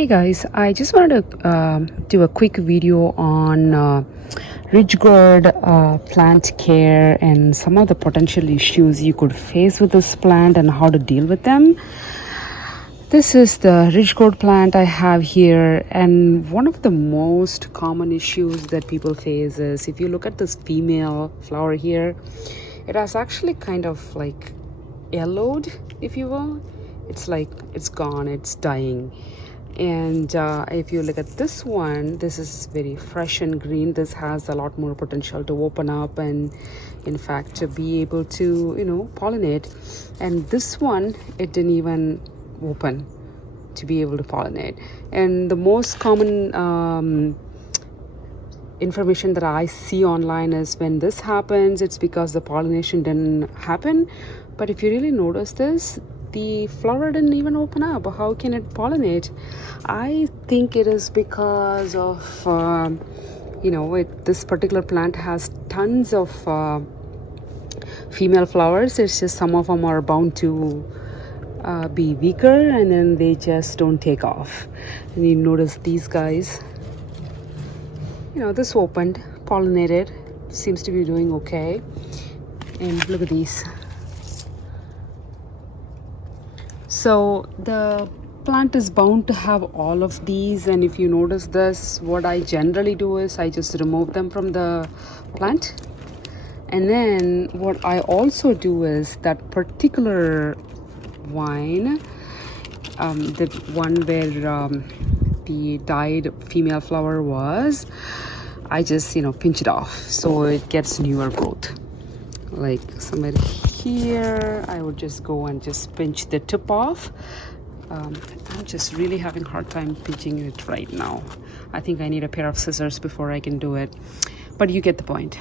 Hey guys, I just wanted to do a quick video on Gourd plant care and some of the potential issues you could face with this plant and how to deal with them. This is the Gourd plant I have here, and one of the most common issues that people face is if you look at this female flower here, it has actually kind of like yellowed, if you will. It's like it's gone, it's dying. And if you look at this one, this is very fresh and green. This has a lot more potential to open up and in fact to be able to pollinate. And this one, it didn't even open to be able to pollinate. And the most common information that I see online is when this happens, it's because the pollination didn't happen. But if you really notice this, the flower didn't even open up. How can it pollinate? I think it is because of this particular plant has tons of female flowers. It's just some of them are bound to be weaker, and then they just don't take off. And you notice these guys, this opened, pollinated, seems to be doing okay. And look at these. So the plant is bound to have all of these, and if you notice this, what I generally do is I just remove them from the plant. And then what I also do is that particular vine, the one where the dyed female flower was, I just pinch it off so it gets newer growth. Like somewhere here, I would just go and just pinch the tip off. I'm just really having a hard time pinching it right now. I think I need a pair of scissors before I can do it, but you get the point.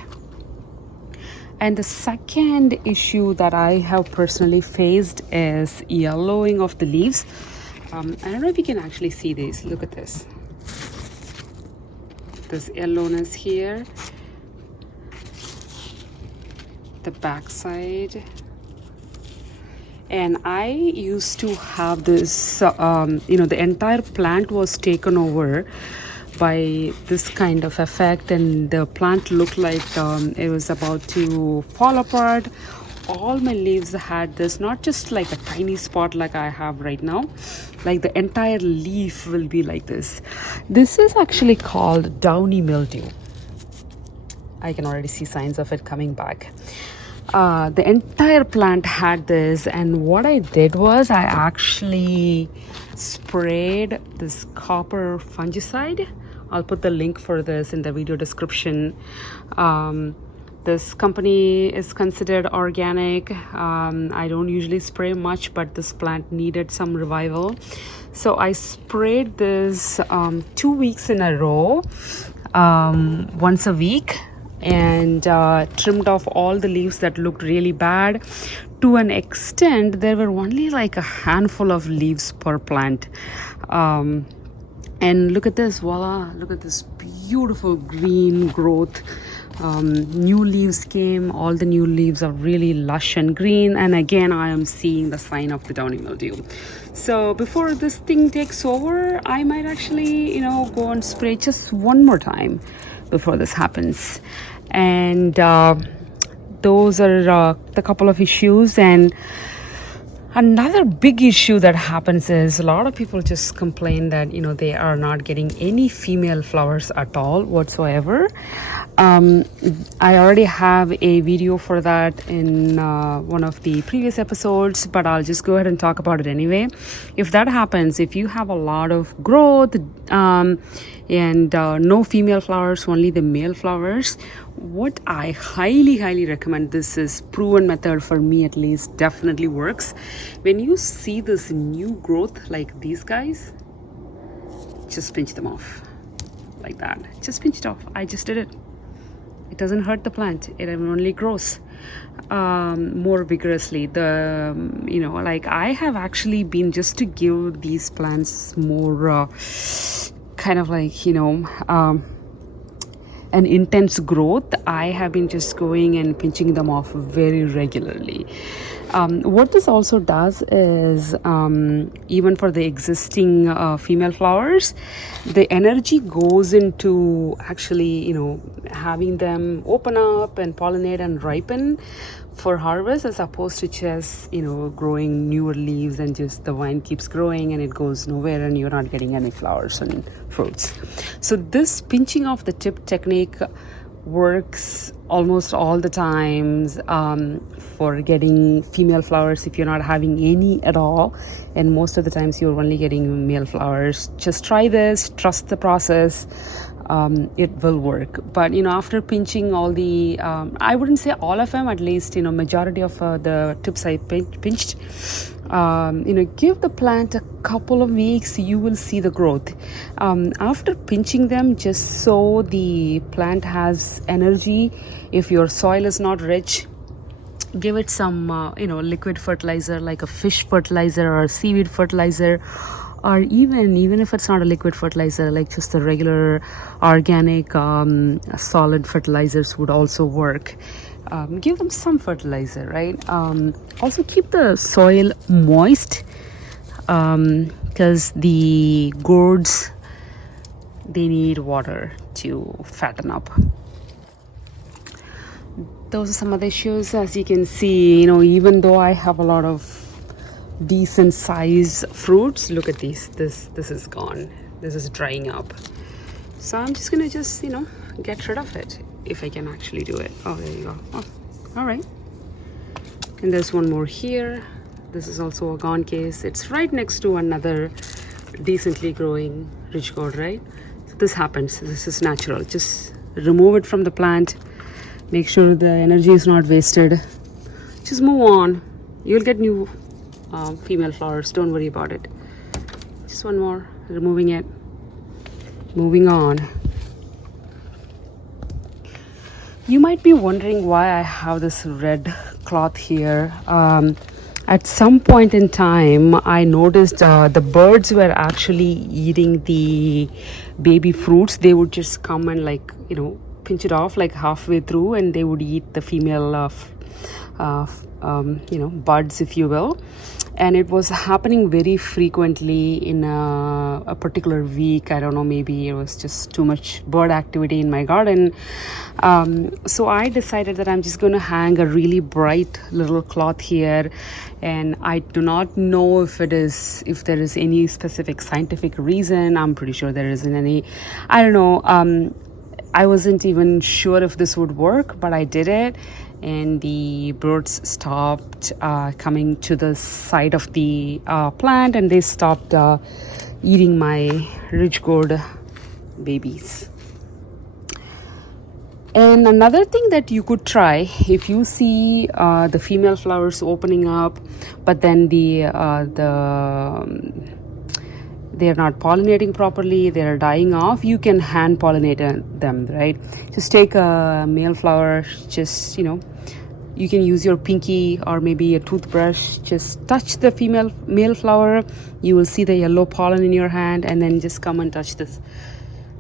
And the second issue that I have personally faced is yellowing of the leaves. I don't know if you can actually see this. Look at this yellowness here, the backside. And I used to have this the entire plant was taken over by this kind of effect, and the plant looked like it was about to fall apart. All my leaves had this, not just like a tiny spot like I have right now, like the entire leaf will be like this. This is actually called downy mildew. I can already see signs of it coming back. The entire plant had this, and what I did was I actually sprayed this copper fungicide. I'll put the link for this in the video description. This company is considered organic. I don't usually spray much, but this plant needed some revival. So I sprayed this 2 weeks in a row, once a week, and trimmed off all the leaves that looked really bad. To an extent, there were only like a handful of leaves per plant. And look at this, voila, look at this beautiful green growth. New leaves came, all the new leaves are really lush and green, and again I am seeing the sign of the downy mildew. So before this thing takes over, I might actually go and spray just one more time before this happens. And those are the couple of issues. And another big issue that happens is a lot of people just complain that they are not getting any female flowers at all whatsoever. I already have a video for that in one of the previous episodes, but I'll just go ahead and talk about it anyway. If that happens, if you have a lot of growth and no female flowers, only the male flowers, what I highly recommend, this is proven method for me at least, definitely works. When you see this new growth like these guys, just pinch them off like that. Just pinch it off. I just did it. It doesn't hurt the plant. It only grows more vigorously. Like I have actually been, just to give these plants more kind of like an intense growth, I have been just going and pinching them off very regularly. What this also does is, even for the existing female flowers, the energy goes into actually, having them open up and pollinate and ripen for harvest, as opposed to just, growing newer leaves and just the vine keeps growing and it goes nowhere and you're not getting any flowers and fruits. So this pinching off the tip technique works almost all the times for getting female flowers if you're not having any at all, and most of the times you're only getting male flowers. Just try this, trust the process. It will work. But after pinching all the I wouldn't say all of them, at least majority of the tips I pinched, give the plant a couple of weeks, you will see the growth. After pinching them, just so the plant has energy, if your soil is not rich, give it some liquid fertilizer like a fish fertilizer or a seaweed fertilizer, or even if it's not a liquid fertilizer, like just the regular organic solid fertilizers would also work. Give them some fertilizer, right? Also keep the soil moist, because the gourds, they need water to fatten up. Those are some of the issues. As you can see, even though I have a lot of decent size fruits, look at these. This is gone. This is drying up. So I'm just gonna get rid of it if I can actually do it. Oh, there you go. Oh, all right. And there's one more here. This is also a gone case. It's right next to another decently growing ridge gourd, right? So this happens. This is natural. Just remove it from the plant. Make sure the energy is not wasted. Just move on. You'll get new female flowers. Don't worry about it. Just one more. Removing it. Moving on. You might be wondering why I have this red cloth here. At some point in time, I noticed the birds were actually eating the baby fruits. They would just come and pinch it off like halfway through, and they would eat the female buds, if you will. And it was happening very frequently in a particular week. I don't know, maybe it was just too much bird activity in my garden. So I decided that I'm just going to hang a really bright little cloth here. And I do not know if there is any specific scientific reason. I'm pretty sure there isn't any. I don't know. I wasn't even sure if this would work, but I did it, and the birds stopped coming to the side of the plant, and they stopped eating my ridge gourd babies. And another thing that you could try, if you see the female flowers opening up, but then they're not pollinating properly, they're dying off, you can hand pollinate them, right? Just take a male flower, just you can use your pinky or maybe a toothbrush, just touch the male flower, you will see the yellow pollen in your hand, and then just come and touch the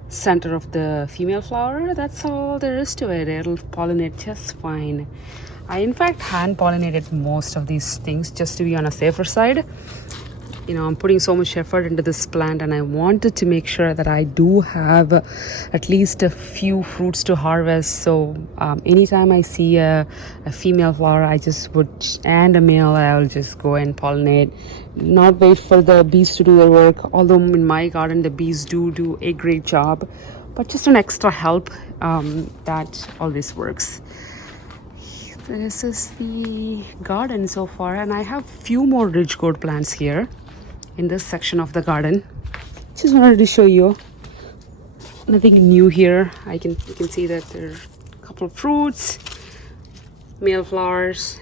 center of the female flower. That's all there is to it. It'll pollinate just fine. I in fact hand pollinated most of these things just to be on a safer side. I'm putting so much effort into this plant, and I wanted to make sure that I do have at least a few fruits to harvest. So anytime I see a female flower, and a male, I'll just go and pollinate, not wait for the bees to do their work. Although in my garden the bees do a great job, but just an extra help, that always works. This is the garden so far, and I have few more ridge gourd plants here in this section of the garden. Just wanted to show you. Nothing new here. You can see that there are a couple of fruits, male flowers.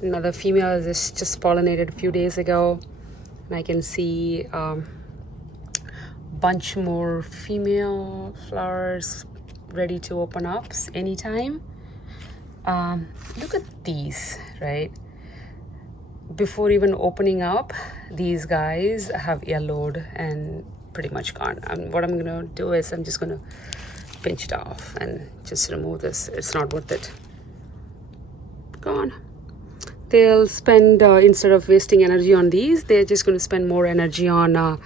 Another female is just pollinated a few days ago, and I can see bunch more female flowers ready to open up anytime. Look at these, right? Before even opening up, these guys have yellowed, and pretty much gone. What I'm gonna do is I'm just gonna pinch it off and just remove this. It's not worth it. Gone. They'll spend, instead of wasting energy on these, they're just going to spend more energy on the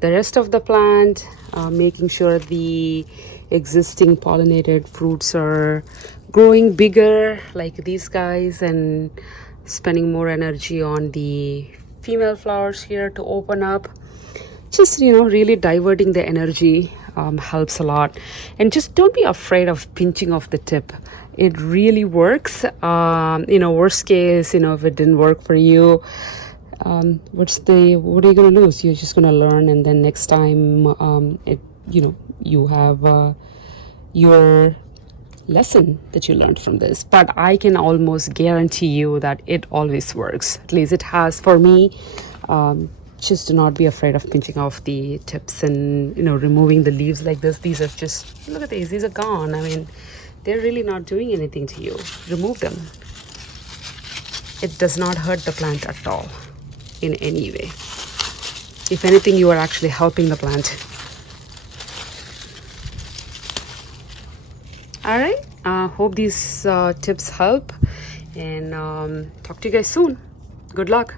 rest of the plant, making sure the existing pollinated fruits are growing bigger like these guys, and spending more energy on the female flowers here to open up. Just, really diverting the energy helps a lot. And just don't be afraid of pinching off the tip. It really works. Worst case, if it didn't work for you, what are you going to lose? You're just going to learn, and then next time you have your lesson that you learned from this. But I can almost guarantee you that it always works. At least it has for me. Just do not be afraid of pinching off the tips and removing the leaves like this. These are just, look at these are gone. I mean, they're really not doing anything to you. Remove them. It does not hurt the plant at all in any way. If anything, you are actually helping the plant. All right, hope these tips help, and talk to you guys soon. Good luck.